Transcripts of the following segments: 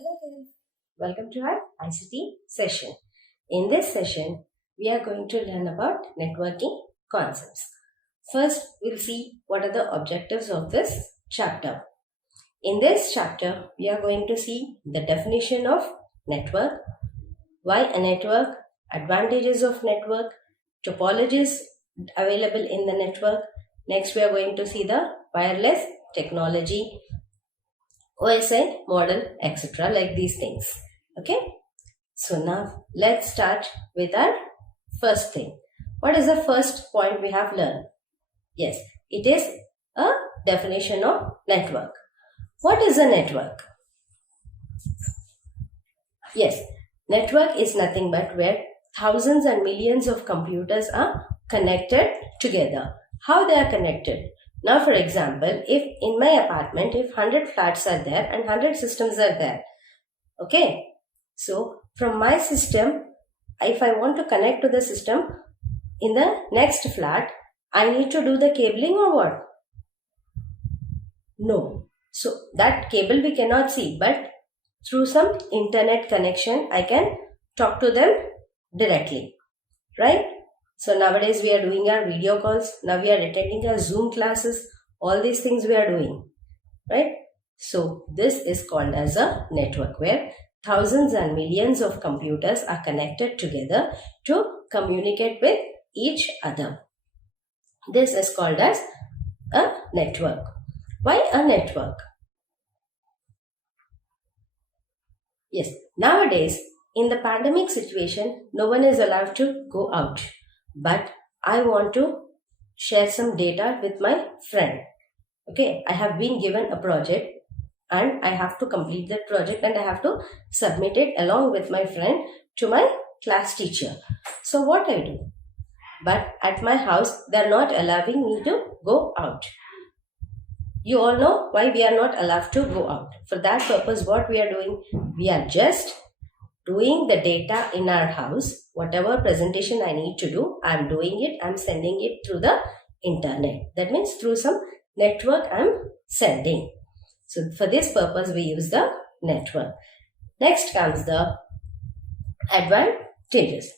Hello friends, welcome to our ICT session. In this session, we are going to learn about networking concepts. First, we'll see what are the objectives of this chapter. In this chapter, we are going to see the definition of network, why a network, advantages of network, topologies available in the network. Next, we are going to see the wireless technology, OSI model, etc. like these things. Okay. So now let's start with our first thing. What is the first point we have learned? Yes, it is a definition of network. What is a network? Yes, network is nothing but where thousands and millions of computers are connected together. How they are connected? Now, for example, if in my apartment, if 100 flats are there and 100 systems are there, okay, so from my system, if I want to connect to the system in the next flat, I need to do the cabling or what? No. So that cable we cannot see, but through some internet connection, I can talk to them directly, right? So nowadays we are doing our video calls. Now we are attending our Zoom classes. All these things we are doing, right? So this is called as a network where thousands and millions of computers are connected together to communicate with each other. This is called as a network. Why a network? Yes, nowadays in the pandemic situation, no one is allowed to go out. But I want to share some data with my friend. Okay, I have been given a project and I have to complete that project and I have to submit it along with my friend to my class teacher. So what I do? But at my house, they are not allowing me to go out. You all know why we are not allowed to go out. For that purpose, what we are doing? We are just doing the data in our house. Whatever presentation I need to do, I am doing it. I am sending it through the internet. That means through some network I am sending. So for this purpose, we use the network. Next comes the advantages.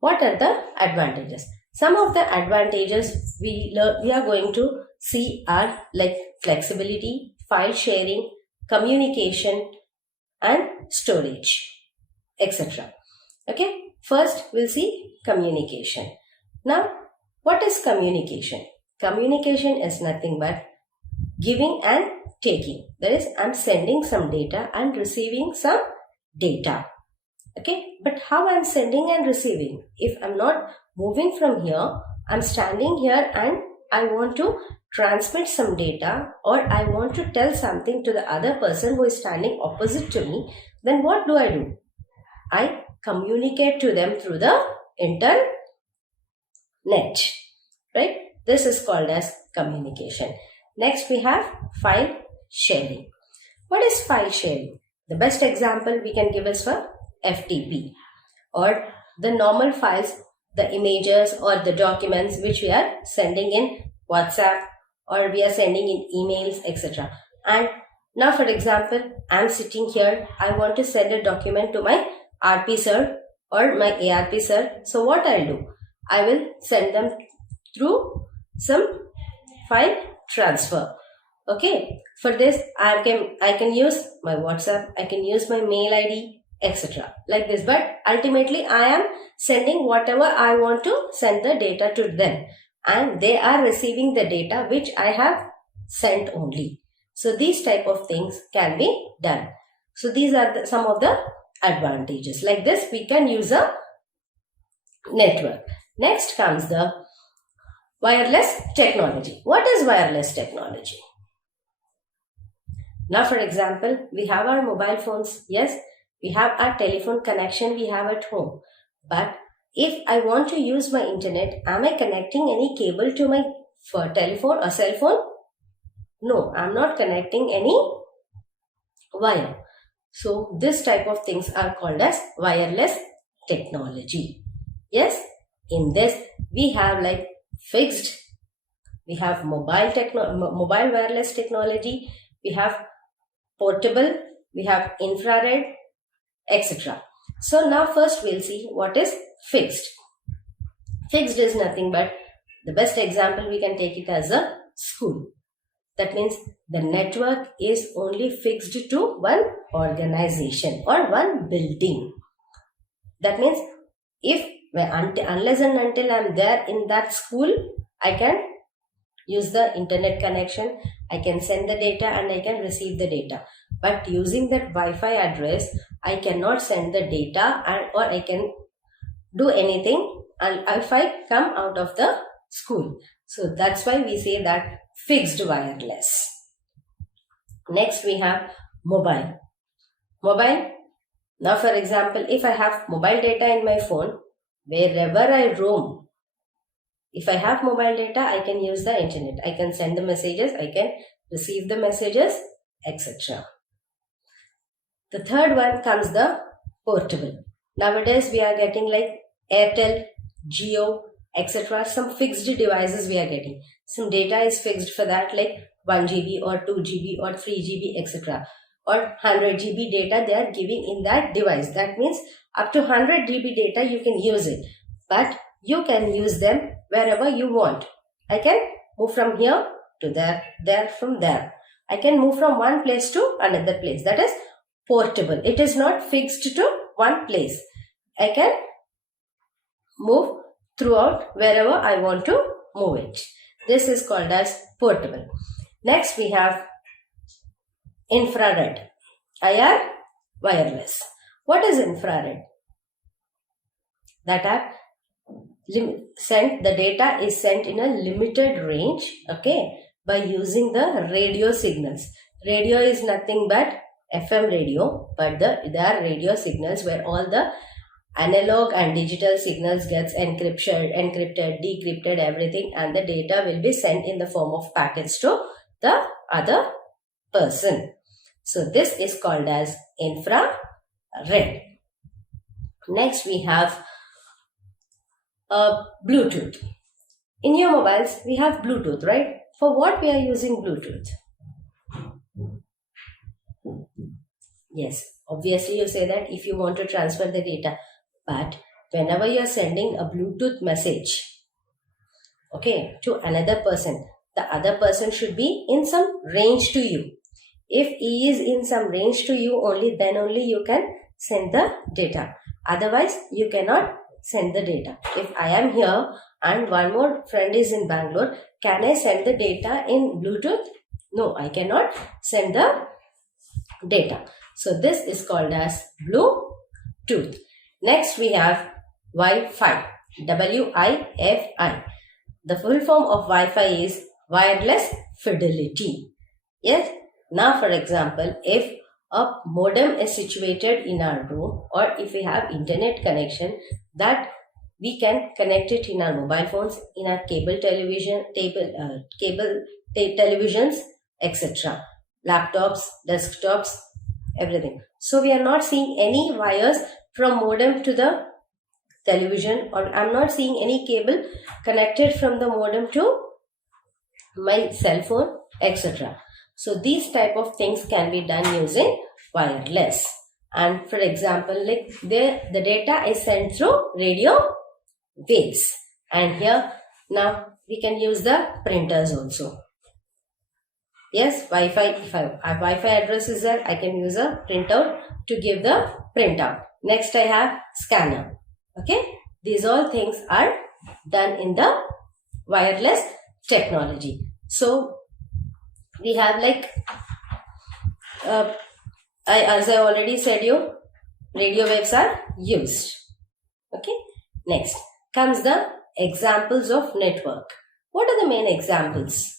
What are the advantages? Some of the advantages we are going to see are like flexibility, file sharing, communication, and storage, etc. Okay, first we'll see communication. Now, what is communication? Communication is nothing but giving and taking. That is, I'm sending some data and receiving some data. Okay, but how I'm sending and receiving? If I'm not moving from here, I'm standing here and I want to transmit some data or I want to tell something to the other person who is standing opposite to me, then what do? I communicate to them through the internet, right? This is called as communication. Next we have file sharing. What is file sharing? The best example we can give is for FTP or the normal files, the images or the documents which we are sending in WhatsApp or we are sending in emails, etc. And now for example, I am sitting here, I want to send a document to my RP sir or my ARP sir. So what I'll do? I will send them through some file transfer. Okay, for this I can use my WhatsApp, I can use my mail ID, etc. like this. But ultimately I am sending whatever I want to send the data to them and they are receiving the data which I have sent only. So these type of things can be done. So these are some of the advantages. Like this we can use a network. Next comes the wireless technology. What is wireless technology? Now for example, we have our mobile phones. Yes, we have our telephone connection we have at home. But if I want to use my internet, am I connecting any cable to my telephone or cell phone? No, I'm not connecting any wire. So this type of things are called as wireless technology. Yes, in this we have like fixed, we have mobile wireless technology, we have portable we have infrared, etc. So now first we'll see what is fixed. Fixed is nothing but, the best example we can take it as a school. That means the network is only fixed to one organization or one building. That means unless and until I am there in that school, I can use the internet connection, I can send the data and I can receive the data. But using that Wi-Fi address, I cannot send the data or I can do anything if I come out of the school. So that's why we say that fixed wireless. Next we have mobile. Now for example, if I have mobile data in my phone, wherever I roam, if I have mobile data, I can use the internet. I can send the messages, I can receive the messages, etc. The third one comes the portable. Nowadays we are getting like Airtel, Jio, etc. Some fixed devices we are getting. Some data is fixed for that, like 1 GB or 2 GB or 3 GB, etc. Or 100 GB data they are giving in that device. That means up to 100 GB data you can use it. But you can use them wherever you want. I can move from here to there from there. I can move from one place to another place. That is portable. It is not fixed to one place. I can move throughout wherever I want to move it. This is called as portable. Next we have infrared, IR, wireless. What is infrared? That are the data is sent in a limited range, okay, by using the radio signals. Radio is nothing but FM radio, but there are radio signals where all the analog and digital signals gets encrypted, decrypted, everything, and the data will be sent in the form of packets to the other person. So this is called as infrared. Next we have Bluetooth. In your mobiles we have Bluetooth, right? For what we are using Bluetooth? Yes, obviously you say that if you want to transfer the data, but whenever you are sending a Bluetooth message, okay, to another person, the other person should be in some range to you. If he is in some range to you, then only you can send the data. Otherwise, you cannot send the data. If I am here and one more friend is in Bangalore, can I send the data in Bluetooth? No, I cannot send the data. So this is called as Bluetooth. Next we have Wi-Fi, W-I-F-I. The full form of Wi-Fi is wireless fidelity. Yes. Now for example, if a modem is situated in our room, or if we have internet connection, that we can connect it in our mobile phones, in our cable televisions, etc. Laptops, desktops, everything. So we are not seeing any wires from modem to the television, or I'm not seeing any cable connected from the modem to my cell phone, etc. So these type of things can be done using wireless. And for example, like the data is sent through radio waves. And here now we can use the printers also. Yes, Wi-Fi, if a Wi-Fi address is there, I can use a printout to give the printout. Next I have scanner. Okay, these all things are done in the wireless technology. So we have like, as I already said you, radio waves are used. Okay, next comes the examples of network. What are the main examples?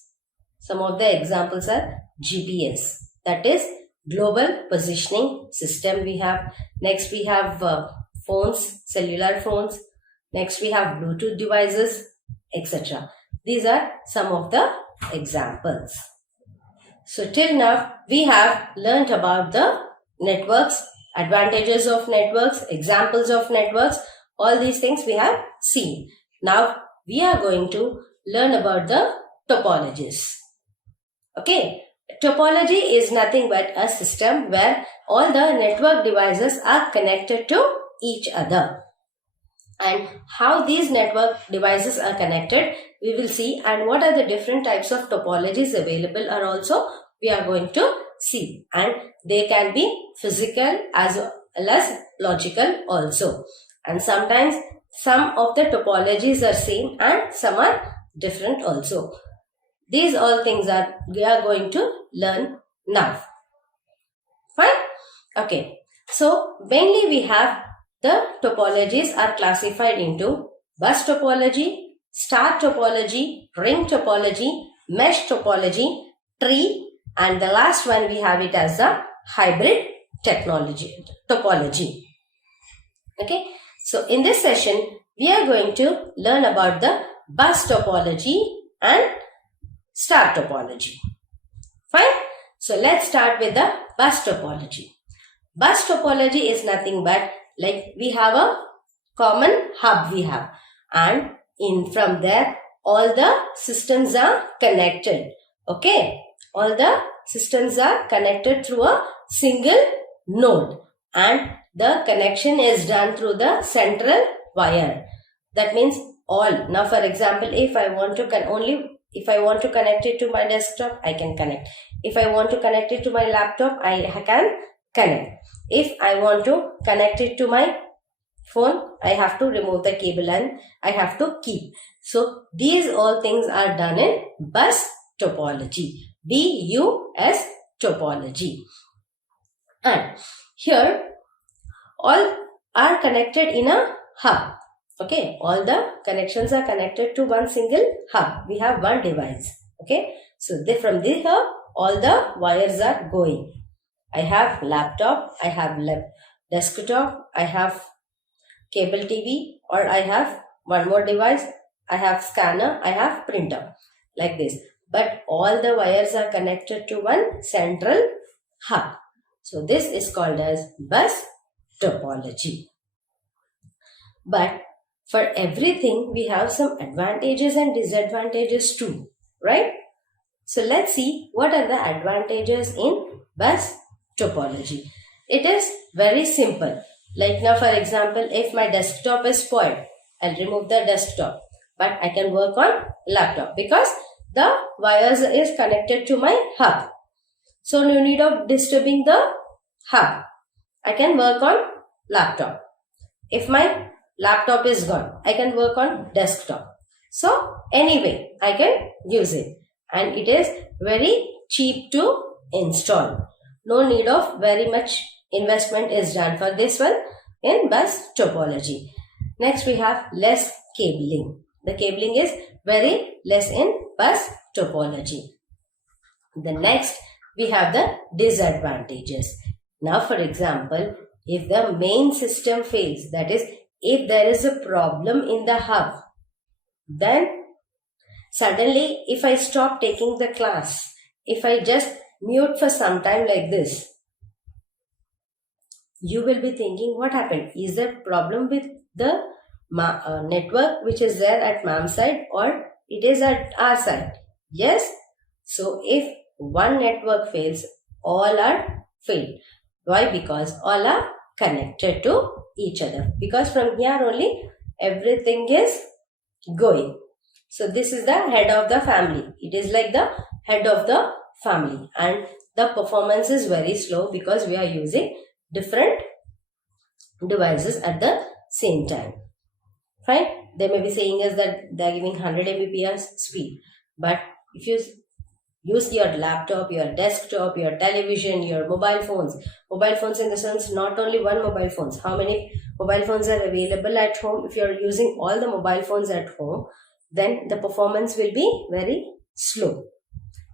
Some of the examples are GPS, that is global positioning system we have. Next we have phones, cellular phones. Next we have Bluetooth devices, etc. These are some of the examples. So till now we have learnt about the networks, advantages of networks, examples of networks. All these things we have seen. Now we are going to learn about the topologies. Okay, Topology is nothing but a system where all the network devices are connected to each other. And how these network devices are connected, we will see, and what are the different types of topologies available are also we are going to see. And they can be physical as well as logical also. And sometimes some of the topologies are same and some are different also. These all things are we are going to learn now. Fine? Okay. So mainly we have the topologies are classified into bus topology, star topology, ring topology, mesh topology, tree, and the last one we have it as the hybrid topology. Okay. So in this session, we are going to learn about the bus topology and star topology. Fine. So let's start with the bus topology. Bus topology is nothing but like we have a common hub we have, and from there all the systems are connected. Okay. All the systems are connected through a single node, and the connection is done through the central wire. That means all. Now for example, if I want to connect it to my desktop, I can connect. If I want to connect it to my laptop, I can connect. If I want to connect it to my phone, I have to remove the cable and I have to keep. So these all things are done in bus topology. BUS topology. And here all are connected in a hub. Okay, all the connections are connected to one single hub. We have one device. Okay, so from this hub, all the wires are going. I have laptop, I have desktop, I have cable TV, or I have one more device, I have scanner, I have printer, like this. But all the wires are connected to one central hub. So this is called as bus topology. But for everything, we have some advantages and disadvantages too, right? So let's see what are the advantages in bus topology. It is very simple. Like now for example, if my desktop is spoiled, I'll remove the desktop, but I can work on laptop because the wires is connected to my hub. So no need of disturbing the hub. I can work on laptop. If my laptop is gone, I can work on desktop. So anyway, I can use it, and it is very cheap to install. No need of very much investment is done for this one in bus topology. Next we have less cabling. The cabling is very less in bus topology. The next we have the disadvantages. Now for example, if the main system fails, that is if there is a problem in the hub, then suddenly if I stop taking the class, if I just mute for some time like this, you will be thinking what happened? Is there a problem with the network which is there at ma'am's side, or it is at our side? Yes. So if one network fails, all are failed. Why? Because all are connected to each other. Because from here only everything is going. So this is the head of the family. It is like the head of the family, and the performance is very slow because we are using different devices at the same time. Fine. They may be saying us that they are giving 100 Mbps speed, but if you use your laptop, your desktop, your television, your mobile phones in the sense not only one mobile phones, how many mobile phones are available at home? If you are using all the mobile phones at home, then the performance will be very slow.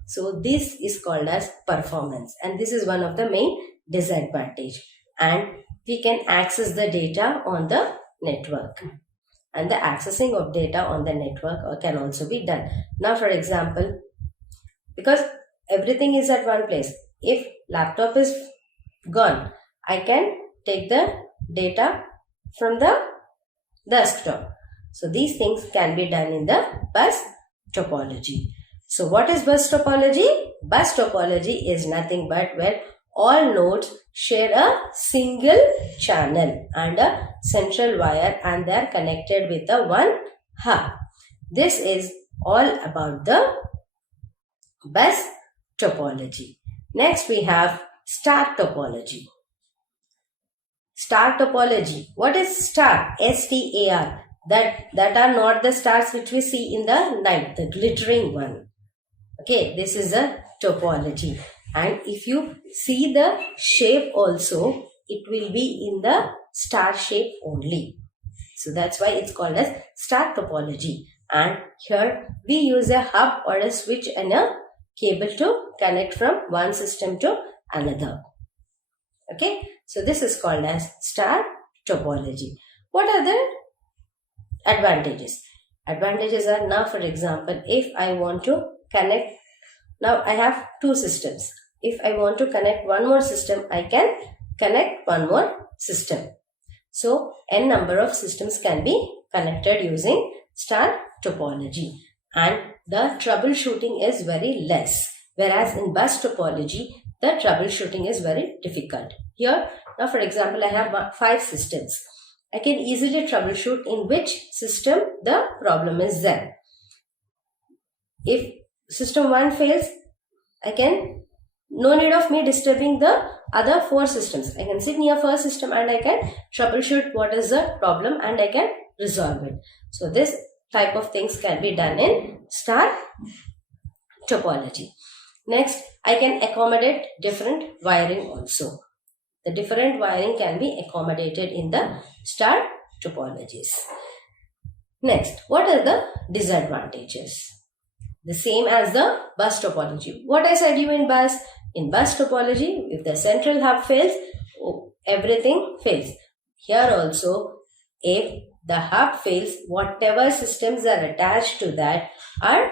So this is called as performance, and this is one of the main disadvantage. And we can access the data on the network, and the accessing of data on the network can also be done. Now for example, because everything is at one place, if laptop is gone, I can take the data from the desktop. So these things can be done in the bus topology. So what is bus topology? Bus topology is nothing but where all nodes share a single channel and a central wire and they are connected with a one hub. This is all about the bus topology. Next we have star topology. Star topology. What is star? S-T-A-R. That are not the stars which we see in the night, the glittering one. Okay, this is a topology. And if you see the shape also, it will be in the star shape only. So that's why it's called as star topology. And here we use a hub or a switch and a cable to connect from one system to another. Okay, so this is called as star topology. What are the advantages? Advantages are, now for example, if I want to connect, now I have two systems. If I want to connect one more system, I can connect one more system. So n number of systems can be connected using star topology and the troubleshooting is very less. Whereas in bus topology, the troubleshooting is very difficult. Here, now for example, I have 5 systems. I can easily troubleshoot in which system the problem is there. If system 1 fails, no need of me disturbing the other 4 systems. I can sit near first system and I can troubleshoot what is the problem and I can resolve it. So this type of things can be done in star topology. Next, I can accommodate different wiring also. The different wiring can be accommodated in the star topologies. Next, what are the disadvantages? The same as the bus topology. What I said you in bus topology, if the central hub fails, everything fails. Here also, if the hub fails, whatever systems are attached to that are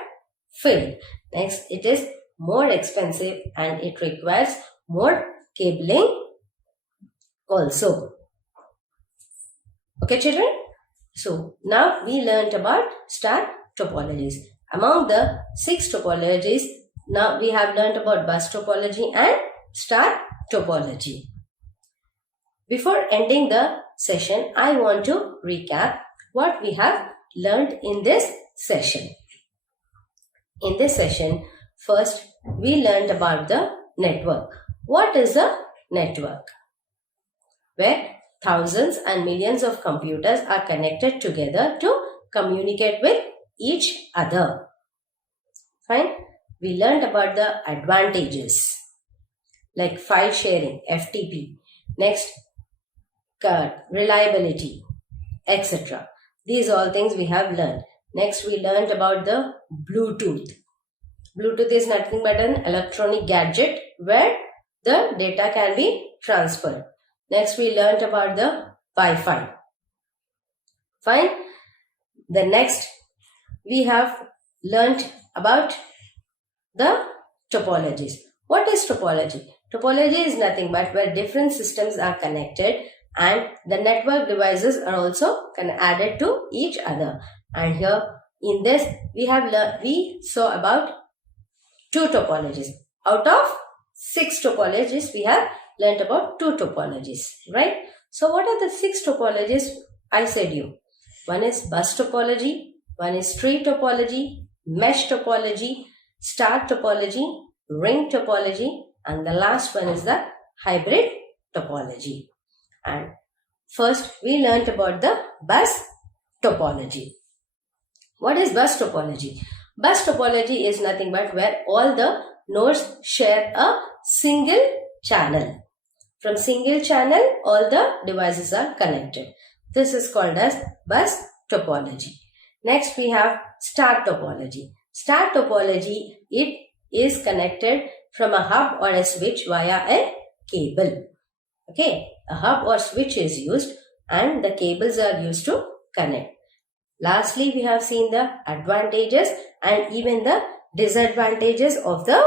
failed. Next, it is more expensive and it requires more cabling also. Okay, children? So, now we learnt about star topologies. Among the 6 topologies, now we have learnt about bus topology and star topology. Before ending the session, I want to recap what we have learnt in this session. In this session, first we learnt about the network. What is a network? Where thousands and millions of computers are connected together to communicate with each other. Fine. We learned about the advantages like file sharing, FTP. Next, reliability, etc. These all things we have learned. Next, we learned about the Bluetooth. Bluetooth is nothing but an electronic gadget where the data can be transferred. Next, we learned about the Wi-Fi. Fine. The next, we have learnt about the topologies. What is topology? Topology is nothing but where different systems are connected and the network devices are also added to each other. And here in this we saw about 2 topologies. Out of 6 topologies, we have learnt about 2 topologies, right? So what are the 6 topologies I said you? One is bus topology, one is tree topology, mesh topology, star topology, ring topology, and the last one is the hybrid topology. And first we learnt about the bus topology. What is bus topology? Bus topology is nothing but where all the nodes share a single channel. From single channel, all the devices are connected. This is called as bus topology. Next, we have star topology. Star topology, it is connected from a hub or a switch via a cable. Okay, a hub or switch is used and the cables are used to connect. Lastly, we have seen the advantages and even the disadvantages of the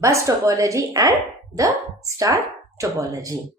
bus topology and the star topology.